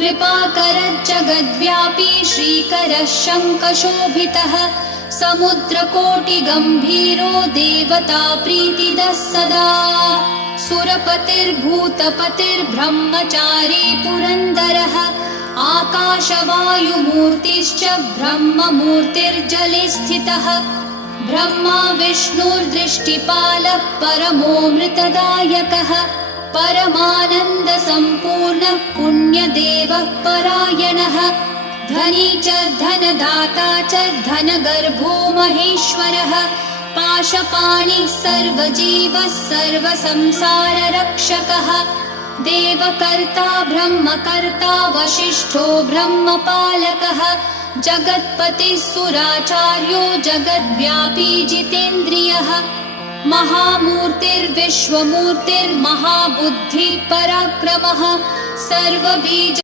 कृपाकरज्जगद्व्यापी श्रीकरः शङ्खशोभितः समुद्रकोटिगम्भीरो देवता प्रीतिदः सदा सुरपतिर्भूतपतिर्ब्रह्मचारी पुरन्दरः आकाशवायुमूर्तिश्च ब्रह्ममूर्तिर्जले स्थितः ब्रह्मा विष्णुर्दृष्टिपालः परमोऽमृतदायकः परमानन्दसम्पूर्णः पुण्यदेवः परायणः धनी च धनदाता च धनगर्भो महेश्वरः पाशपाणिः सर्वजीवः सर्वसंसाररक्षकः देवकर्ता ब्रह्मकर्ता वसिष्ठो ब्रह्मपालकः जगत्पतिः सुराचार्यो जगद्व्यापी जितेन्द्रियः महामूर्तिर्विश्वमूर्तिर्महाबुद्धिः पराक्रमः सर्वबीज